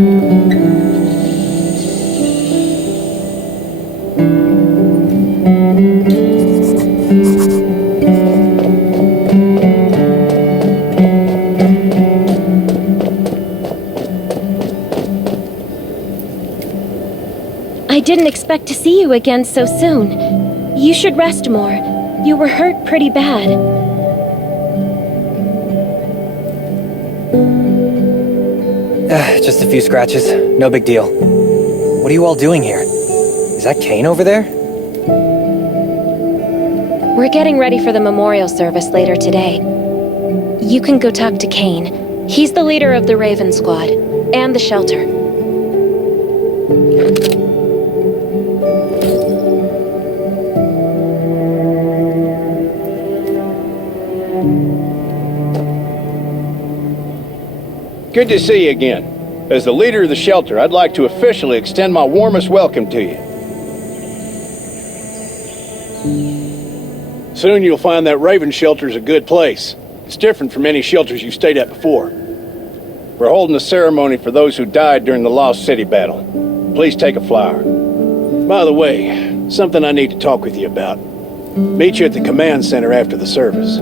I didn't expect to see you again so soon. You should rest more. You were hurt pretty bad. Just a few scratches. No big deal. What are you all doing here? Is that Kane over there? We're getting ready for the memorial service later today. You can go talk to Kane. He's the leader of the Raven Squad, and the shelter. Good to see you again. As the leader of the shelter, I'd like to officially extend my warmest welcome to you. Soon you'll find that Raven shelter's a good place. It's different from any shelters you've stayed at before. We're holding a ceremony for those who died during the Lost City battle. Please take a flower. By the way, something I need to talk with you about. Meet you at the command center after the service.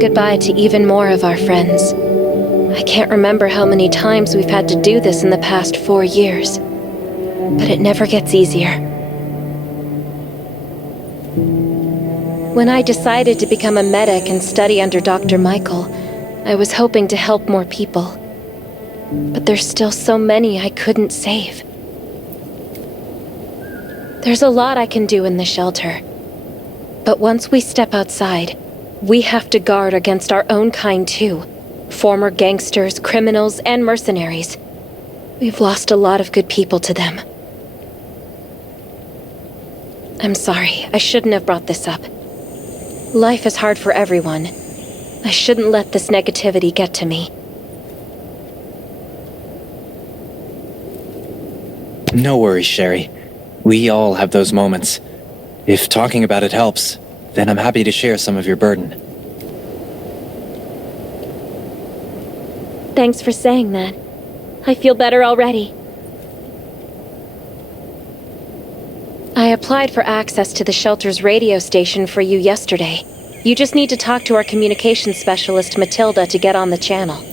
Goodbye to even more of our friends. I can't remember how many times we've had to do this in the past 4 years, but it never gets easier. When I decided to become a medic and study under Dr. Michael, I was hoping to help more people. But there's still so many I couldn't save. There's a lot I can do in the shelter, but once we step outside, we have to guard against our own kind too. Former gangsters, criminals, and mercenaries. We've lost a lot of good people to them. I'm sorry, I shouldn't have brought this up. Life is hard for everyone. I shouldn't let this negativity get to me. No worries, Sherry. We all have those moments. If talking about it helps, then I'm happy to share some of your burden. Thanks for saying that. I feel better already. I applied for access to the shelter's radio station for you yesterday. You just need to talk to our communications specialist, Matilda, to get on the channel.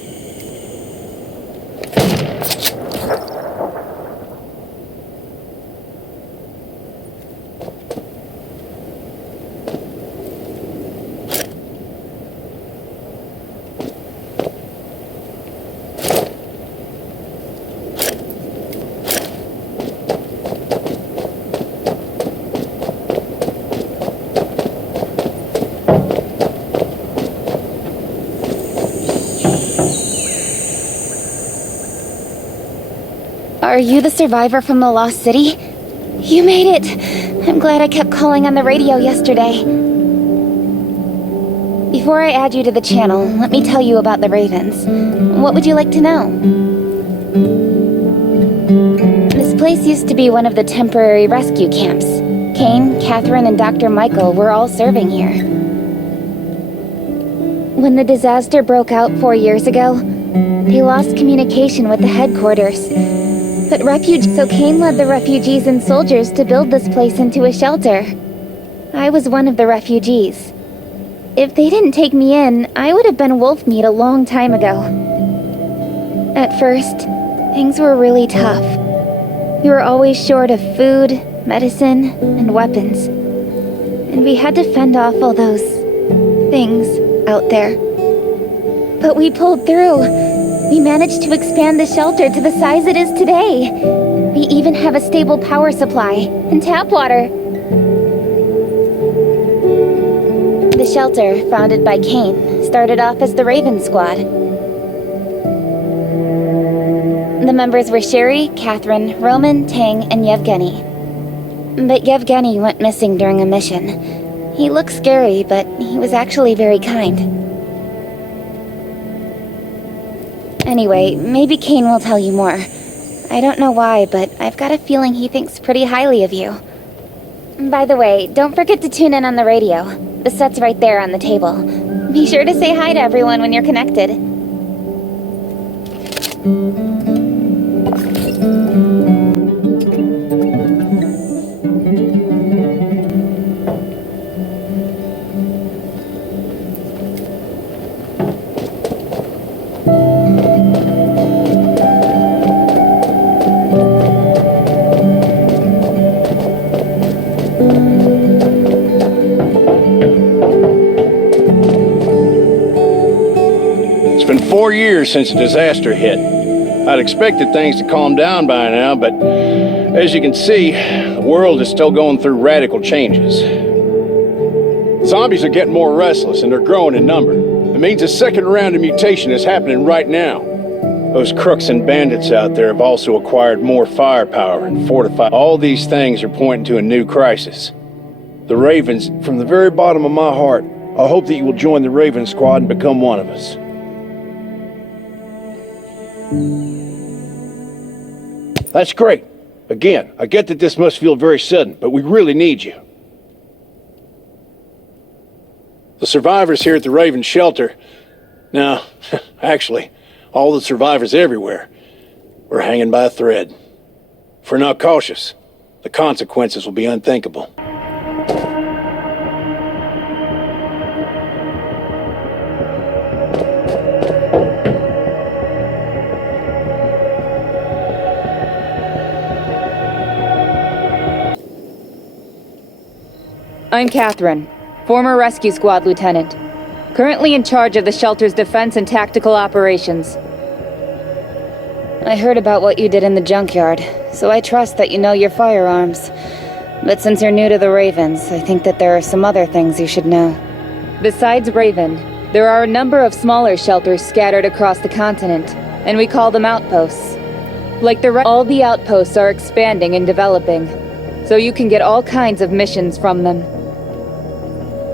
Are you the survivor from the Lost City? You made it! I'm glad I kept calling on the radio yesterday. Before I add you to the channel, let me tell you about the Ravens. What would you like to know? This place used to be one of the temporary rescue camps. Kane, Catherine, and Dr. Michael were all serving here. When the disaster broke out 4 years ago, they lost communication with the headquarters. So Kane led the refugees and soldiers to build this place into a shelter. I was one of the refugees. If they didn't take me in, I would have been wolf meat a long time ago. At first, things were really tough. We were always short of food, medicine, and weapons. And we had to fend off all those things out there. But we pulled through. We managed to expand the shelter to the size it is today. We even have a stable power supply and tap water. The shelter, founded by Cain, started off as the Raven Squad. The members were Sherry, Catherine, Roman, Tang, and Yevgeny. But Yevgeny went missing during a mission. He looked scary, but he was actually very kind. Anyway, maybe Cain will tell you more. I don't know why, but I've got a feeling he thinks pretty highly of you. By the way, don't forget to tune in on the radio. The set's right there on the table. Be sure to say hi to everyone when you're connected. It's been 4 years since the disaster hit. I'd expected things to calm down by now, but as you can see, the world is still going through radical changes. Zombies are getting more restless and they're growing in number. It means a second round of mutation is happening right now. Those crooks and bandits out there have also acquired more firepower and fortified. All these things are pointing to a new crisis. The Ravens, from the very bottom of my heart, I hope that you will join the Raven Squad and become one of us. That's great. Again, I get that this must feel very sudden, but we really need you. The survivors here at the Raven Shelter... Now, actually, all the survivors everywhere, we're hanging by a thread. If we're not cautious, the consequences will be unthinkable. I'm Catherine, former Rescue Squad Lieutenant, currently in charge of the shelter's defense and tactical operations. I heard about what you did in the junkyard, so I trust that you know your firearms. But since you're new to the Ravens, I think that there are some other things you should know. Besides Raven, there are a number of smaller shelters scattered across the continent, and we call them outposts. Like all the outposts are expanding and developing, so you can get all kinds of missions from them.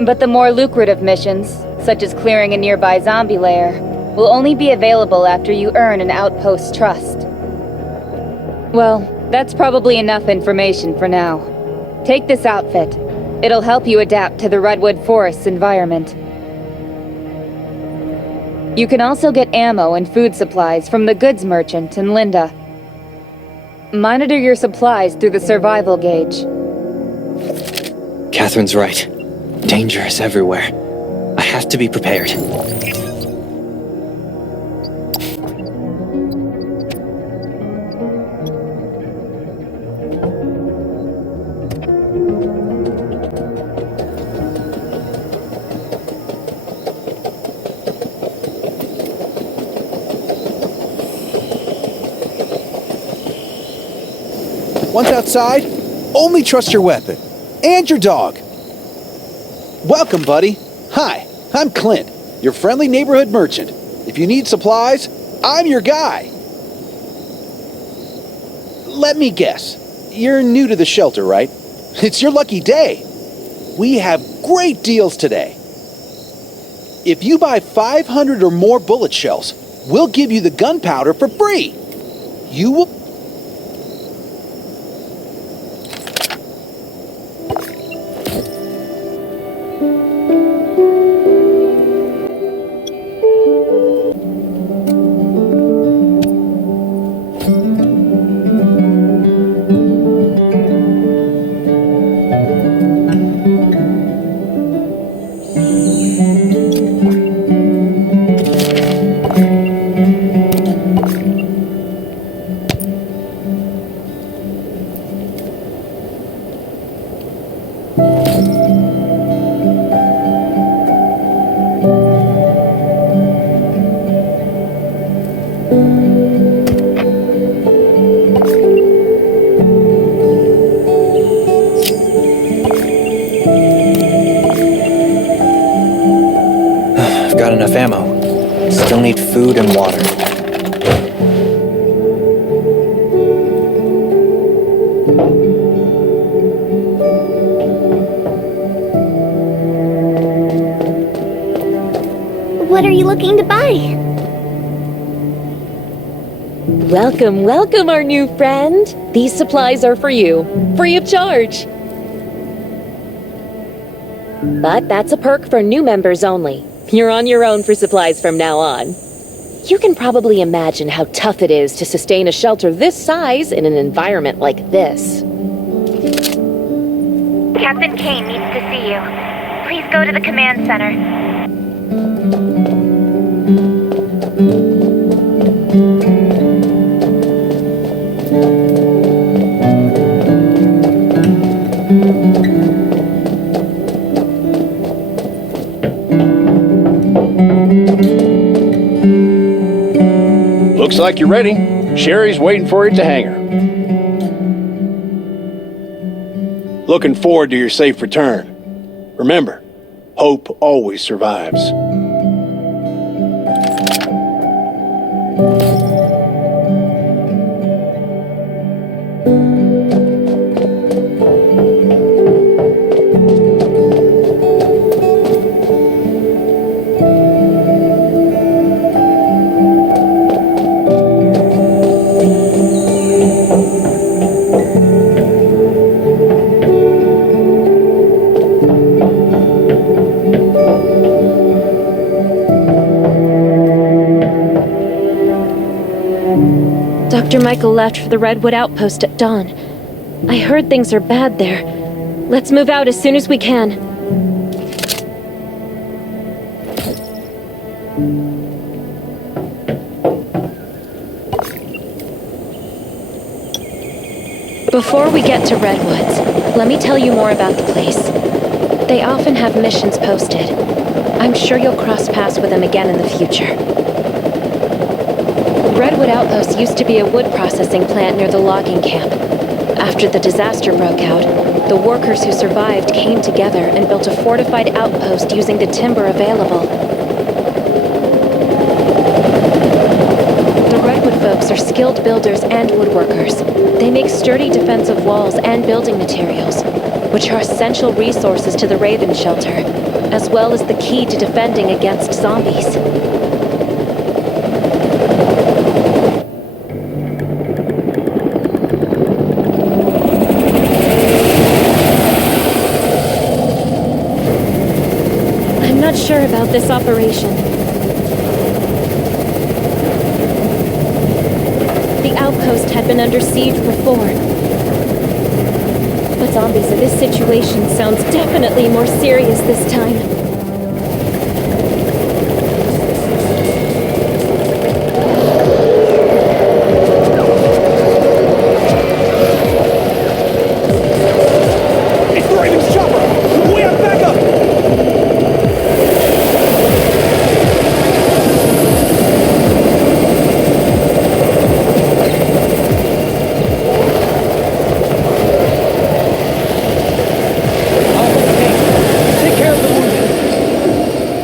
But the more lucrative missions, such as clearing a nearby zombie lair, will only be available after you earn an outpost's trust. Well, that's probably enough information for now. Take this outfit. It'll help you adapt to the Redwood Forest's environment. You can also get ammo and food supplies from the goods merchant in Linda. Monitor your supplies through the survival gauge. Catherine's right. Danger is everywhere. I have to be prepared. Once outside, only trust your weapon. And your dog. Welcome, buddy. Hi, I'm Clint, your friendly neighborhood merchant. If you need supplies, I'm your guy. Let me guess. You're new to the shelter, right? It's your lucky day. We have great deals today. If you buy 500 or more bullet shells, we'll give you the gunpowder for free. You will... ammo. Still need food and water. What are you looking to buy? Welcome, welcome, our new friend. These supplies are for you, free of charge. But that's a perk for new members only. You're on your own for supplies from now on. You can probably imagine how tough it is to sustain a shelter this size in an environment like this. Captain Kane needs to see you. Please go to the command center. Looks like you're ready. Sherry's waiting for you at the hangar. Looking forward to your safe return. Remember, hope always survives. Dr. Michael left for the Redwood Outpost at dawn. I heard things are bad there. Let's move out as soon as we can. Before we get to Redwoods, let me tell you more about the place. They often have missions posted. I'm sure you'll cross paths with them again in the future. Redwood Outpost used to be a wood processing plant near the logging camp. After the disaster broke out, the workers who survived came together and built a fortified outpost using the timber available. The Redwood folks are skilled builders and woodworkers. They make sturdy defensive walls and building materials, which are essential resources to the Raven Shelter, as well as the key to defending against zombies. I'm not sure about this operation. The outpost had been under siege before. But zombies in this situation sounds definitely more serious this time. It's the Raven's chopper! We have backup! Take care of the wounded.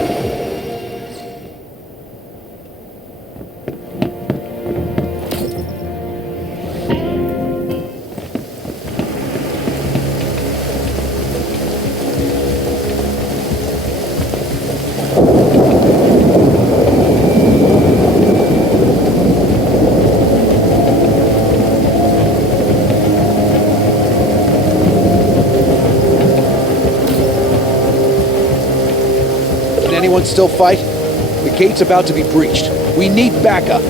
Can anyone still fight? The gate's about to be breached. We need backup.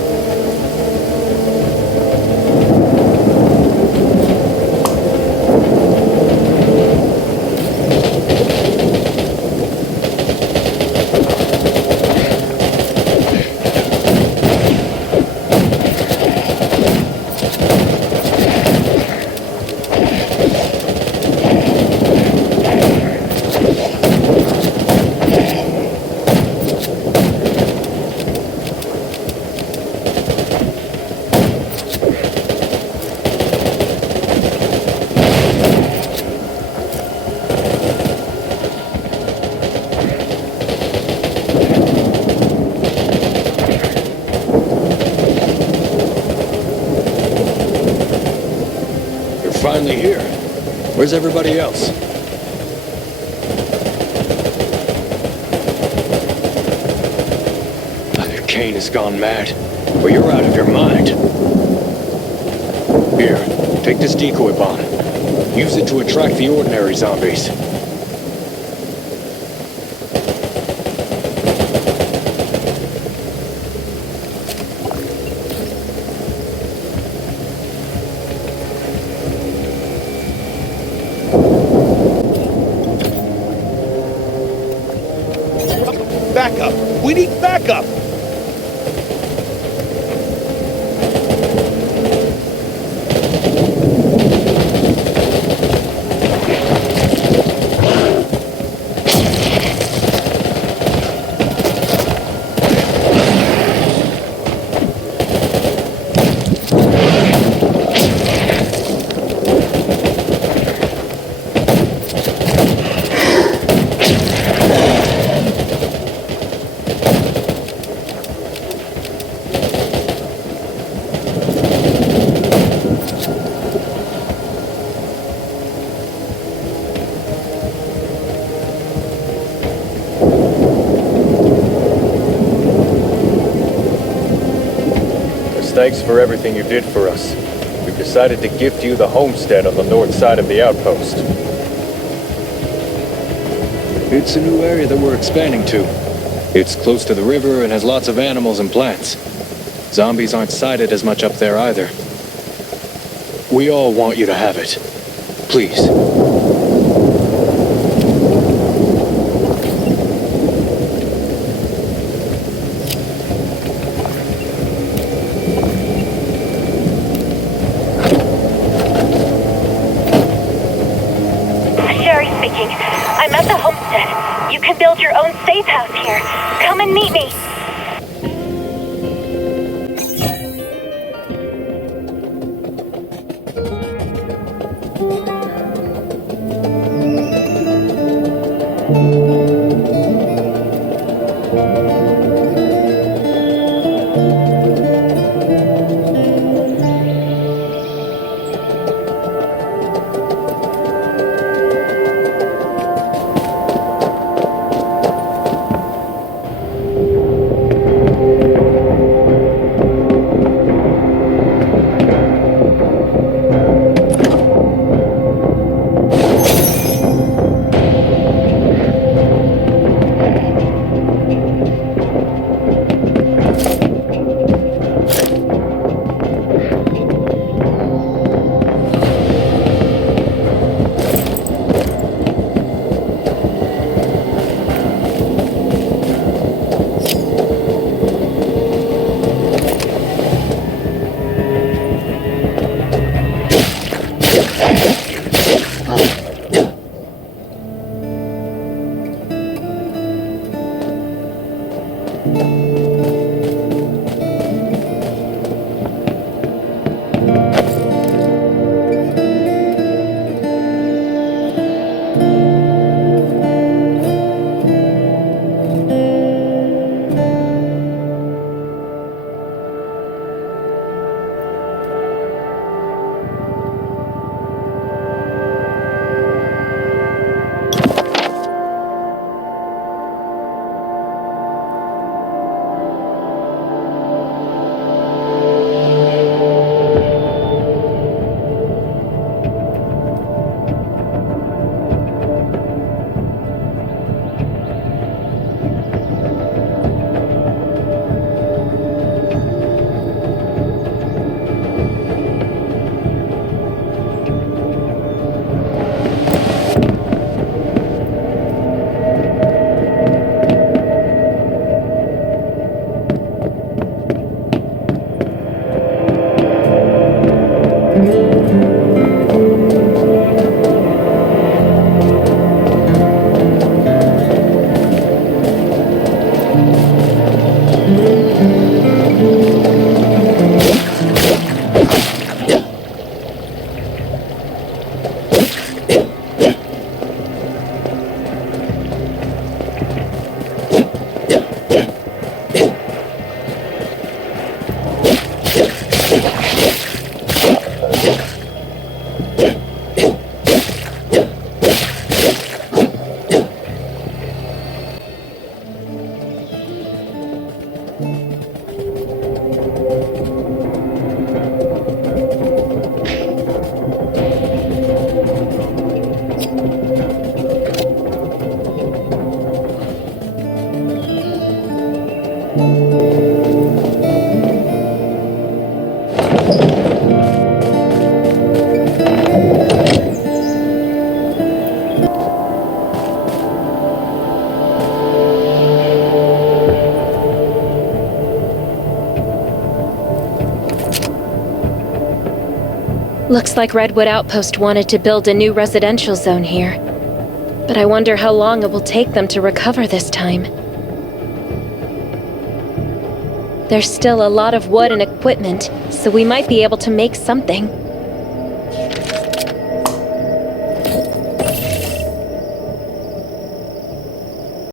finally here. Where's everybody else? Either Kane has gone mad, or you're out of your mind. Here, take this decoy bomb. Use it to attract the ordinary zombies. Backup! We need backup! Thanks for everything you did for us. We've decided to gift you the homestead on the north side of the outpost. It's a new area that we're expanding to. It's close to the river and has lots of animals and plants. Zombies aren't sighted as much up there either. We all want you to have it. Please. I'm at the homestead. You can build your own safe house here. Come and meet me. Looks like Redwood Outpost wanted to build a new residential zone here. But I wonder how long it will take them to recover this time. There's still a lot of wood and equipment, so we might be able to make something.